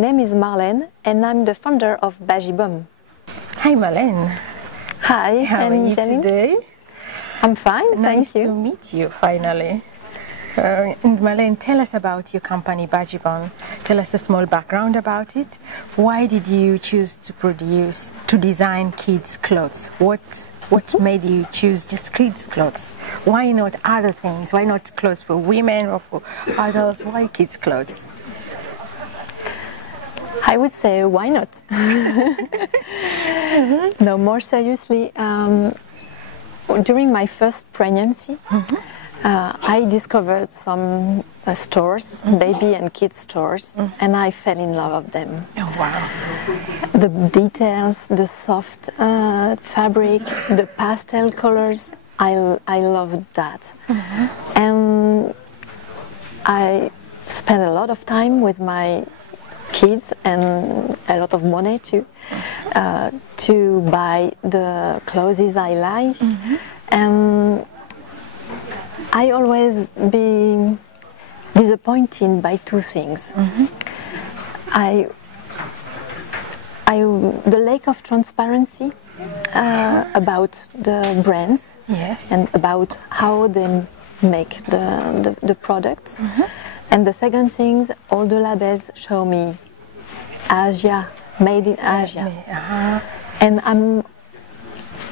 name is Marlene and I'm the founder of Bajibom. Hi Marlene. Hi, How are you today? I'm fine, nice thank you. to meet you finally. And Marlene, tell us about your company Bajibom. Tell us a small background about it. Why did you choose to design kids' clothes? What made you choose just kids' clothes? Why not other things? Why not clothes for women or for adults? Why kids' clothes? I would say, why not? No, more seriously, during my first pregnancy, I discovered some stores, baby and kids stores, and I fell in love with them. Oh, wow. The details, the soft fabric, the pastel colors, I loved that. And I spent a lot of time with my kids and a lot of money too to buy the clothes I like. And I always be disappointed by two things. The lack of transparency about the brands, yes, and about how they make the products. And the second thing, all the labels show me Asia, made in Asia. And I'm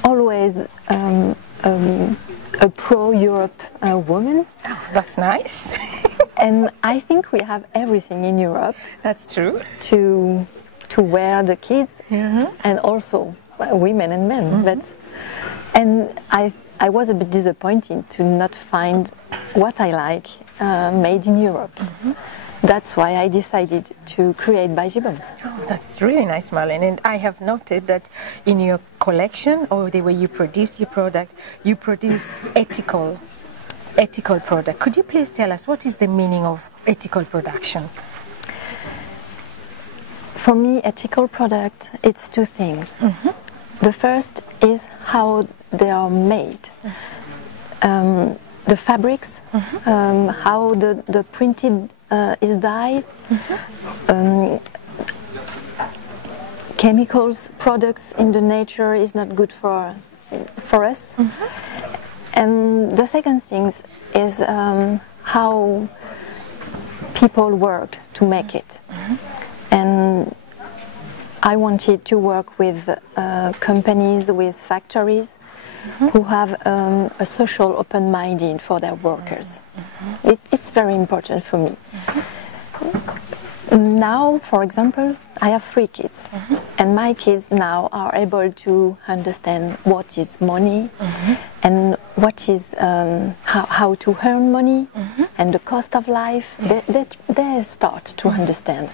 always a pro-Europe woman. Oh, that's nice. And I think we have everything in Europe. That's true. To wear the kids and also women and men. And I was a bit disappointed to not find what I like made in Europe. That's why I decided to create Bajibom. Oh, that's really nice, Marlene. And I have noted that in your collection, or the way you produce your product, you produce ethical product. Could you please tell us what is the meaning of ethical production? For me, ethical product, it's two things. The first is how they are made. The fabrics, how the printed is dyed, chemicals, products in the nature is not good for us. And the second thing is how people work to make it. And I wanted to work with companies, with factories who have a social open-minded for their workers. It's very important for me. Now, for example, I have 3 kids, and my kids now are able to understand what is money and what is how to earn money and the cost of life. They start to understand.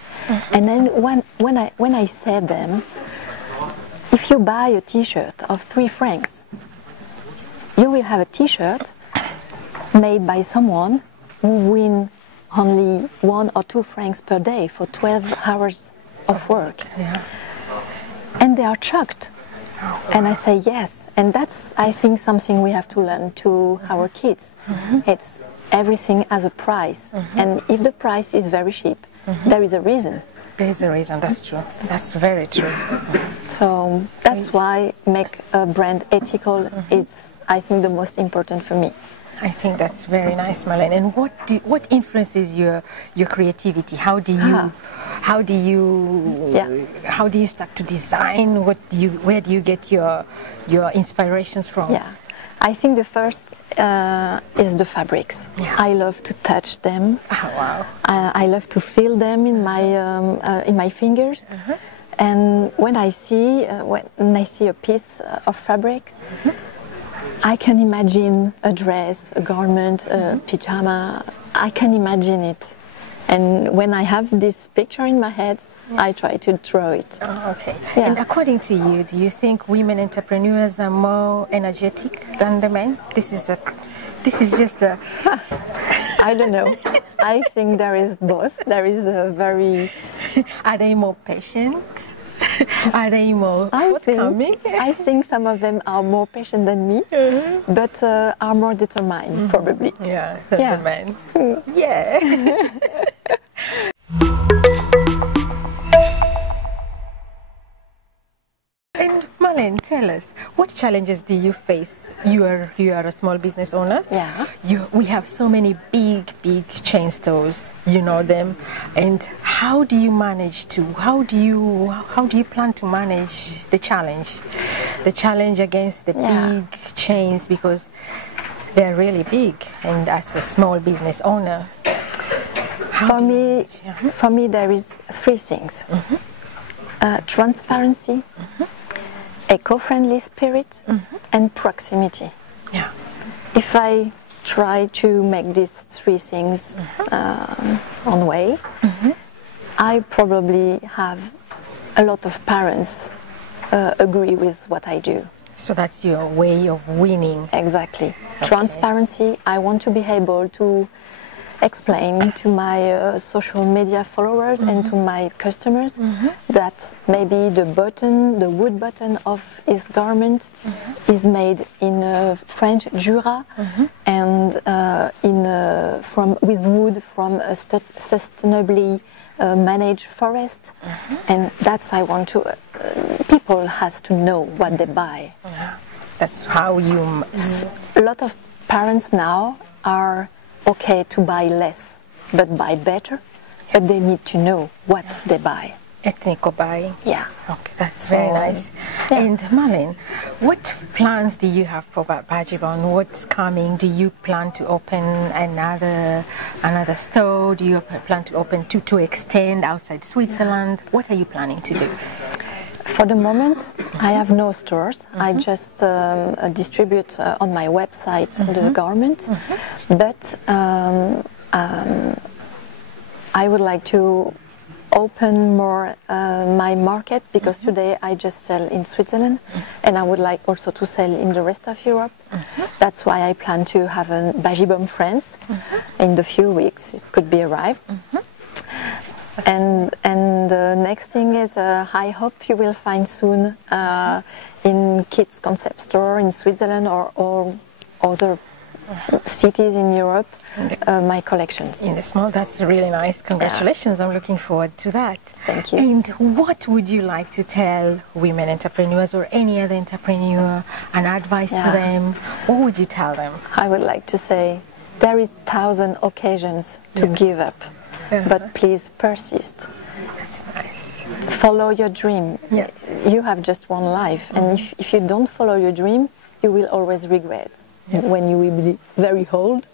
And then when I say them, if you buy a T-shirt of 3 francs, you will have a T-shirt made by someone who win only 1 or 2 francs per day for 12 hours of work. And they are shocked. And I say yes. And that's, I think, something we have to learn to our kids. It's everything has a price. And if the price is very cheap, there is a reason. There is a reason, that's true. That's very true. So that's why make a brand ethical, it's, I think, the most important for me. I think that's very nice, Marlene. And what influences your creativity? How do you start to design? Where do you get your inspirations from? Yeah, I think the first is the fabrics. I love to touch them. Oh, wow. I love to feel them in my fingers. And when I see a piece of fabric, I can imagine a dress, a garment, a pyjama. I can imagine it. And when I have this picture in my head, I try to draw it. Oh, okay. Yeah. And according to you, do you think women entrepreneurs are more energetic than the men? This is just a... I don't know. I think there is both. There is a very... Are they more patient? Are they more forthcoming? I think some of them are more patient than me, but are more determined, probably. Yeah, than the men. Yeah. what challenges do you face? You are a small business owner. Yeah. We have so many big chain stores. You know them, and how do you manage to? How do you plan to manage the challenge? The challenge against the big chains, because they're really big, and as a small business owner. For me, there is three things: transparency, eco-friendly spirit, and proximity. Yeah. If I try to make these three things on way, I probably have a lot of parents agree with what I do. So that's your way of winning. Exactly. Okay. Transparency. I want to be able to explain to my social media followers and to my customers that maybe the wood button of his garment is made in French Jura and with wood from a sustainably managed forest, and that's I want to. People has to know what they buy. That's how you. A lot of parents now are okay to buy less, but buy better. But they need to know what they buy. Ethnical buying. Yeah. Okay, that's very nice. Yeah. And Marlene, what plans do you have for Bajibom? What's coming? Do you plan to open another store? Do you plan to open to extend outside Switzerland? What are you planning to do? For the moment, I have no stores. I just distribute on my website the garment, but I would like to open more my market, because today I just sell in Switzerland, and I would like also to sell in the rest of Europe. That's why I plan to have a Bajibom France in the few weeks. It could be arrived. And the next thing is I hope you will find soon in kids concept store in Switzerland or other cities in Europe my collections. In the small, that's really nice. Congratulations. I'm looking forward to that. Thank you. And what would you like to tell women entrepreneurs or any other entrepreneur, an advice to them? What would you tell them? I would like to say there is 1,000 occasions to give up. But please persist. That's nice. Follow your dream. Yeah. You have just one life, and if you don't follow your dream, you will always regret. When you will be very old,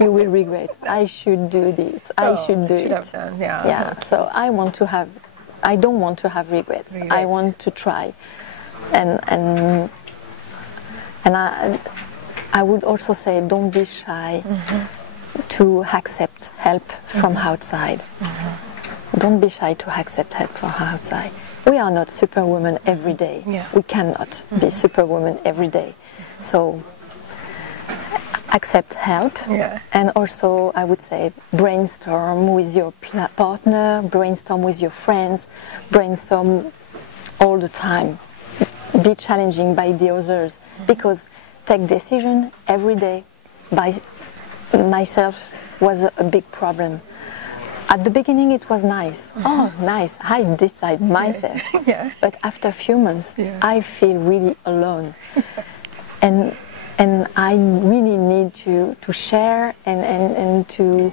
you will regret. I should do this. I should do it. So I don't want to have regrets. I want to try, and I would also say, don't be shy to accept help from outside. Don't be shy to accept help from outside. We are not superwoman every day. We cannot be superwoman every day. So accept help, and also I would say brainstorm with your partner, brainstorm with your friends, brainstorm all the time. Be challenging by the others, because take decision every day by myself was a big problem. At the beginning it was nice. Oh, nice, I decide myself. But after a few months I feel really alone. And I really need to share and to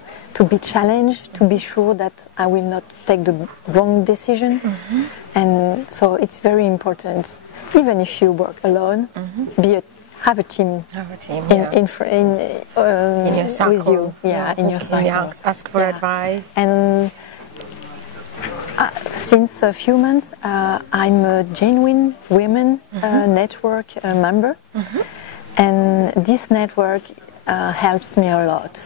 be challenged, to be sure that I will not take the wrong decision. And so it's very important, even if you work alone, have a team. In your circle, with you. In your circle. Ask for advice. And since a few months, I'm a Genuine Women Network member. And this network helps me a lot.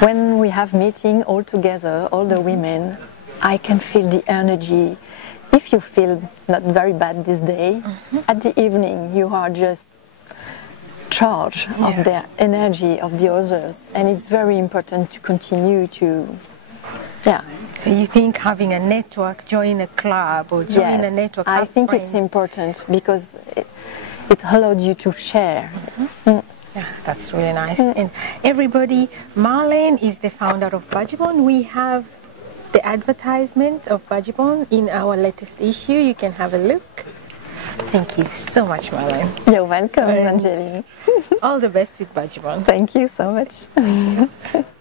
When we have meeting all together, all the women, I can feel the energy. If you feel not very bad this day, at the evening you are just charged of the energy of the others, and it's very important to continue to. So you think having a network, join a club or join a network? I think it's important because it allowed you to share. Yeah, that's really nice. And everybody, Marlene is the founder of Bajibom. We have the advertisement of Bajibom in our latest issue. You can have a look. Thank you so much, Marlene. You're welcome, Angeline. All the best with Bajibom. Thank you so much.